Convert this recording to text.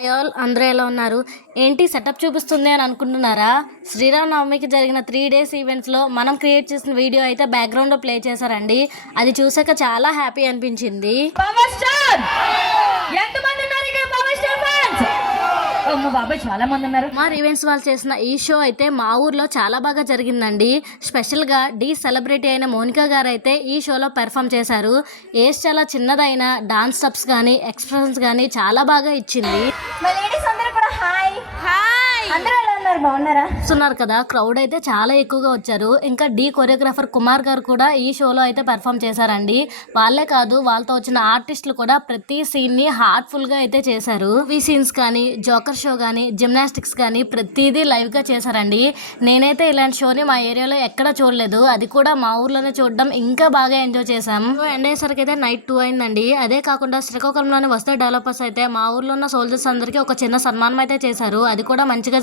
Hi all, అందరూ ఎలా ఉన్నారు? ఏంటి సెటప్ చూపిస్తుంది అని అనుకుంటున్నారా? శ్రీరామనవమికి జరిగిన 3 days ఈవెంట్స్లో మనం క్రియేట్ చేసిన వీడియో అయితే బ్యాక్గ్రౌండ్లో ప్లే చేశారండి. అది చూసాక చాలా హ్యాపీ అనిపించింది. చాలా మంది ఉన్నారు. మా ఈవెంట్స్ వాళ్ళు చేసిన ఈ షో అయితే మా ఊర్లో చాలా బాగా జరిగిందండి. స్పెషల్గా సెలబ్రిటీ అయిన మోనికా గారు అయితే ఈ షోలో పెర్ఫామ్ చేశారు. ఏజ్ చాలా చిన్నదైన డాన్స్ స్టెప్స్ కానీ ఎక్స్ప్రెషన్స్ కానీ చాలా బాగా ఇచ్చింది. చూస్తున్నారు కదా, క్రౌడ్ అయితే చాలా ఎక్కువగా వచ్చారు. ఇంకా కొరియోగ్రాఫర్ కుమార్ గారు కూడా ఈ షోలో అయితే పెర్ఫామ్ చేశారండి. వాళ్ళే కాదు, వాళ్ళతో వచ్చిన ఆర్టిస్టులు కూడా ప్రతి సీన్ ని హార్ట్ఫుల్ గా అయితే చేశారు. ఈ సీన్స్ కానీ, జోకర్ షో కానీ, జిమ్నాస్టిక్స్ కానీ ప్రతిదీ లైవ్ గా చేశారండి. నేనైతే ఇలాంటి షోని మా ఏరియాలో ఎక్కడ చూడలేదు. అది కూడా మా ఊర్లోనే చూడడం ఇంకా బాగా ఎంజాయ్ చేశాం. ఎండ్ అయ్యేసరికి అయితే నైట్ 2 అయిందండి. అదే కాకుండా శ్రీకాకుళంలోని వస్తే డెవలపర్స్ అయితే మా ఊర్లో ఉన్న సోల్జర్స్ అందరికీ ఒక చిన్న సన్మానం అయితే చేశారు. అది కూడా మంచిగా